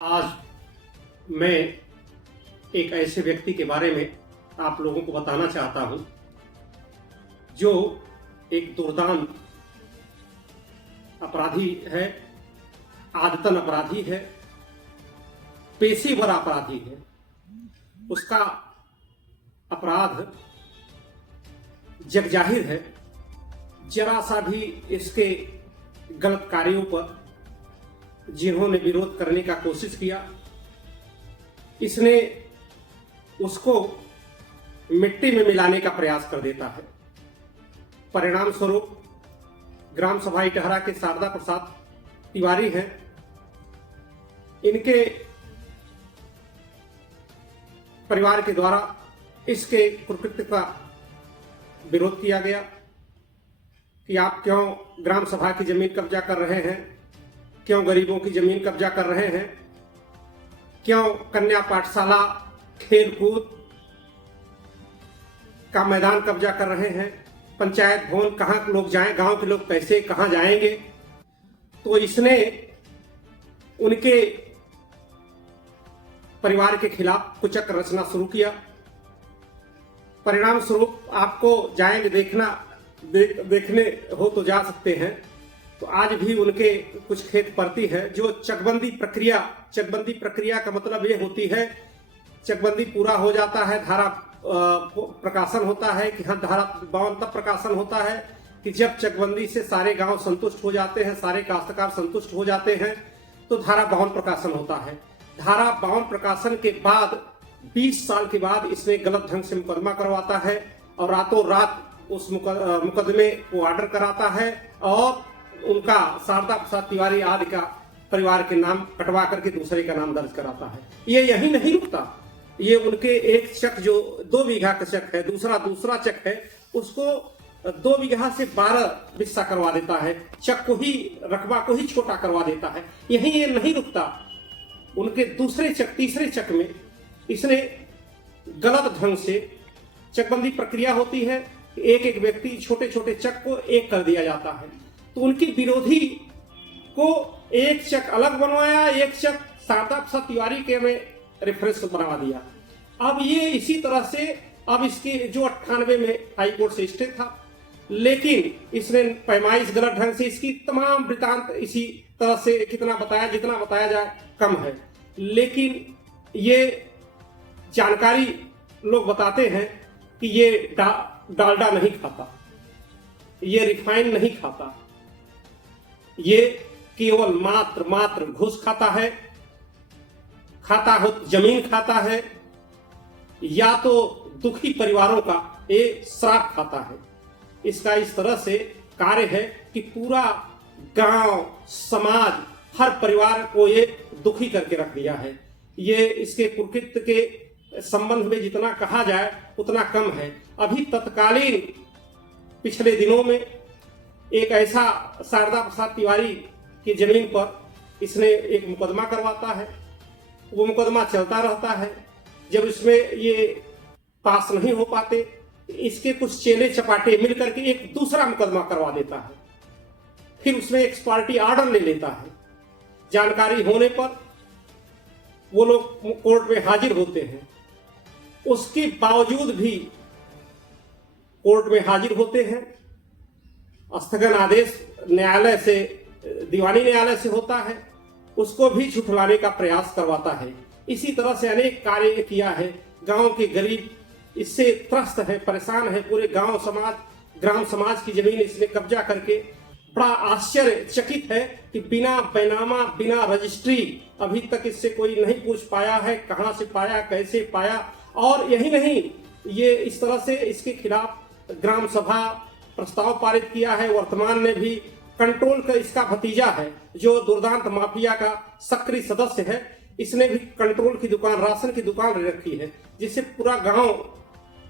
आज मैं एक ऐसे व्यक्ति के बारे में आप लोगों को बताना चाहता हूं जो एक दुर्दांत अपराधी है, आदतन अपराधी है, पेशेवर अपराधी है। उसका अपराध जगजाहिर है। जरा सा भी इसके गलत कार्यों पर जिन्होंने विरोध करने का कोशिश किया, इसने उसको मिट्टी में मिलाने का प्रयास कर देता है। परिणाम स्वरूप ग्राम सभा इटहरा के शारदा प्रसाद तिवारी हैं। इनके परिवार के द्वारा इसके कुकृत्य का विरोध किया गया कि आप क्यों ग्राम सभा की जमीन कब्जा कर रहे हैं, क्यों गरीबों की जमीन कब्जा कर रहे हैं, क्यों कन्या पाठशाला खेलकूद का मैदान कब्जा कर रहे हैं, पंचायत भवन कहाँ लोग जाएं, गांव के लोग कैसे कहाँ जाएंगे। तो इसने उनके परिवार के खिलाफ कुचक्र रचना शुरू किया। परिणाम स्वरूप आपको जाएंगे देखने हो तो जा सकते हैं। तो आज भी उनके कुछ खेत पड़ती है जो चकबंदी प्रक्रिया का मतलब ये होती है, चकबंदी पूरा हो जाता है, धारा प्रकाशन होता है कि हाँ धारा 52 तब प्रकाशन होता है कि जब चकबंदी से सारे गांव संतुष्ट हो जाते हैं, सारे काश्तकार संतुष्ट हो जाते हैं, तो धारा 52 प्रकाशन होता है। धारा 52 प्रकाशन के बाद 20 साल के बाद इसने गलत ढंग से मुकदमा करवाता है और रातों रात उस मुकदमे को ऑर्डर कराता है और उनका शारदा प्रसाद तिवारी आदि का परिवार के नाम कटवा करके दूसरे का नाम दर्ज कराता है। ये यही नहीं रुकता, ये उनके एक चक जो 2 बीघा का चक है, दूसरा चक है, उसको 2 बीघा से 12 बिस्सा करवा देता है, चक को ही रकबा को ही छोटा करवा देता है। यही ये नहीं रुकता, उनके तीसरे चक में इसने गलत ढंग से चकबंदी प्रक्रिया होती है। एक व्यक्ति छोटे छोटे चक को एक कर दिया जाता है, तो उनकी विरोधी को एक चक अलग बनवाया, एक चक शारदा प्रसाद तिवारी के में रेफरेंस बनवा दिया। अब ये इसी तरह से अब इसके जो 98 में हाई कोर्ट से स्टे था, लेकिन इसने पैमाइश गलत ढंग से इसकी तमाम वृतांत इसी तरह से जितना बताया जाए कम है। लेकिन ये जानकारी लोग बताते हैं कि ये डालडा नहीं खाता, ये रिफाइन नहीं खाता, ये केवल मात्र घूस खाता है, जमीन खाता है, या तो दुखी परिवारों का ये श्राप खाता है। इसका इस तरह से कार्य है कि पूरा गांव समाज हर परिवार को ये दुखी करके रख दिया है। ये इसके कुकृत्य के संबंध में जितना कहा जाए उतना कम है। अभी तत्कालीन पिछले दिनों में एक ऐसा शारदा प्रसाद तिवारी की जमीन पर इसने एक मुकदमा करवाता है, वो मुकदमा चलता रहता है। जब इसमें ये पास नहीं हो पाते, इसके कुछ चेले चपाटे मिलकर के एक दूसरा मुकदमा करवा देता है, फिर उसमें एक्स पार्टी ऑर्डर ले लेता है। जानकारी होने पर वो लोग कोर्ट में हाजिर होते हैं, उसके बावजूद भी कोर्ट में हाजिर होते हैं। स्थगन आदेश न्यायालय से, दीवानी न्यायालय से होता है, उसको भी झुठलाने का प्रयास करवाता है। इसी तरह से अनेक कार्य किया है। गांव के गरीब इससे त्रस्त है, परेशान है। पूरे ग्राम समाज की जमीन इसने कब्जा करके बड़ा आश्चर्यचकित है कि बिना बैनामा बिना रजिस्ट्री अभी तक इससे कोई नहीं पूछ पाया है, कहां से पाया, कैसे पाया। और यही नहीं, ये इस तरह से इसके खिलाफ ग्राम सभा प्रस्ताव पारित किया है। वर्तमान में भी कंट्रोल का इसका भतीजा है जो दुर्दांत माफिया का सक्रिय सदस्य है, इसने भी कंट्रोल की दुकान, राशन की दुकान रखी है, जिससे पूरा गांव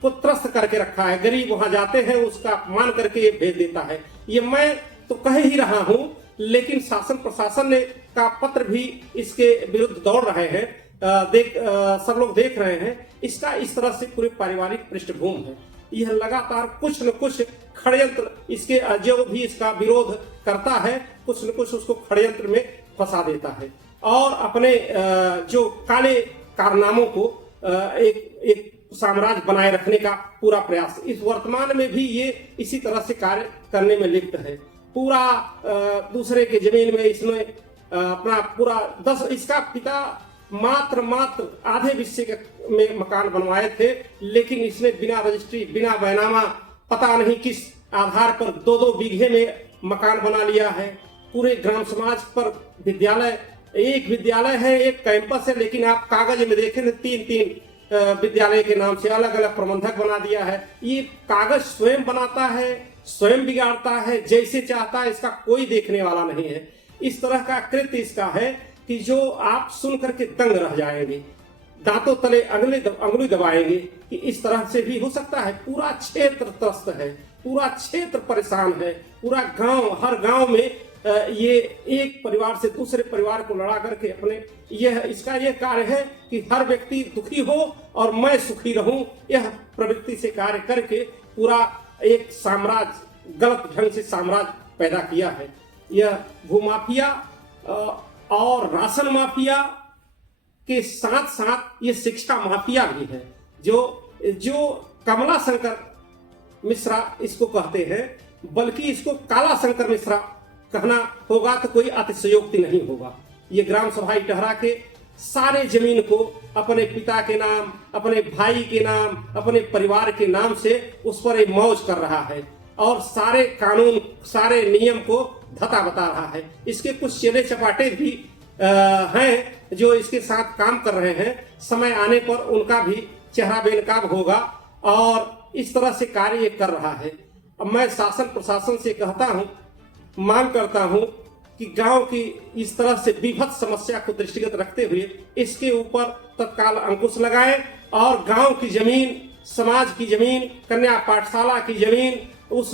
को त्रस्त करके रखा है। गरीब वहां जाते हैं, उसका अपमान करके ये भेज देता है। ये मैं तो कह ही रहा हूं, लेकिन शासन प्रशासन ने का पत्र भी इसके विरुद्ध दौड़ रहे हैं, सब लोग देख रहे हैं। इसका इस तरह से पूरे पारिवारिक पृष्ठभूमि है। यह लगातार कुछ न कुछ षड्यंत्र इसके जो भी इसका विरोध करता है, कुछ न कुछ उसको षड्यंत्र में फंसा देता है। और अपने जो काले कारनामों को एक साम्राज्य बनाए रखने का पूरा प्रयास। इस वर्तमान में भी ये इसी तरह से कार्य करने में लिप्त है। पूरा दूसरे के जमीन में इसने अपना पूरा इसका पिता मात्र आधे हिस्से में मकान बनवाए थे, लेकिन इसने बिना रजिस्ट्री, बिना बैनामा, पता नहीं किस आधार पर 2-2 बीघे में मकान बना लिया है। पूरे ग्राम समाज पर विद्यालय, एक विद्यालय है, एक कैंपस है, लेकिन आप कागज में देखें 3-3 विद्यालय के नाम से अलग अलग प्रबंधक बना दिया है। ये कागज स्वयं बनाता है, स्वयं बिगाड़ता है, जैसे चाहता है, इसका कोई देखने वाला नहीं है। इस तरह का कृत्य इसका है कि जो आप सुन करके दंग रह जाएंगे, दांतों तले अंगुली दबाएंगे कि इस तरह से भी हो सकता है। पूरा क्षेत्र त्रस्त है, पूरा क्षेत्र परेशान है, पूरा गांव, हर गांव में ये एक परिवार से दूसरे परिवार को लड़ा करके अपने इसका यह कार्य है कि हर व्यक्ति दुखी हो और मैं सुखी रहूं, यह प्रवृत्ति से कार्य करके पूरा एक साम्राज्य, गलत ढंग से साम्राज्य पैदा किया है। यह भूमाफिया और राशन माफिया के साथ साथ ये शिक्षा माफिया भी है, जो कमला शंकर मिश्रा इसको कहते हैं, बल्कि इसको काला शंकर मिश्रा कहना होगा तो कोई अतिशयोक्ति नहीं होगा। ये ग्राम सभा इटहरा के सारे जमीन को अपने पिता के नाम, अपने भाई के नाम, अपने परिवार के नाम से उस पर एक मौज कर रहा है और सारे कानून, सारे नियम को धता बता रहा है। इसके कुछ चेले चपाटे भी हैं जो इसके साथ काम कर रहे हैं। समय आने पर उनका भी चेहरा बेनकाब होगा और इस तरह से कार्य ये कर रहा है। अब मैं शासन प्रशासन से कहता हूं, मांग करता हूं कि गांव की इस तरह से विभत्स समस्या को दृष्टिगत रखते हुए इसके ऊपर तत्काल अंकुश लगाएं और गांव की जमीन, समाज की जमीन, कन्या पाठशाला की जमीन, उस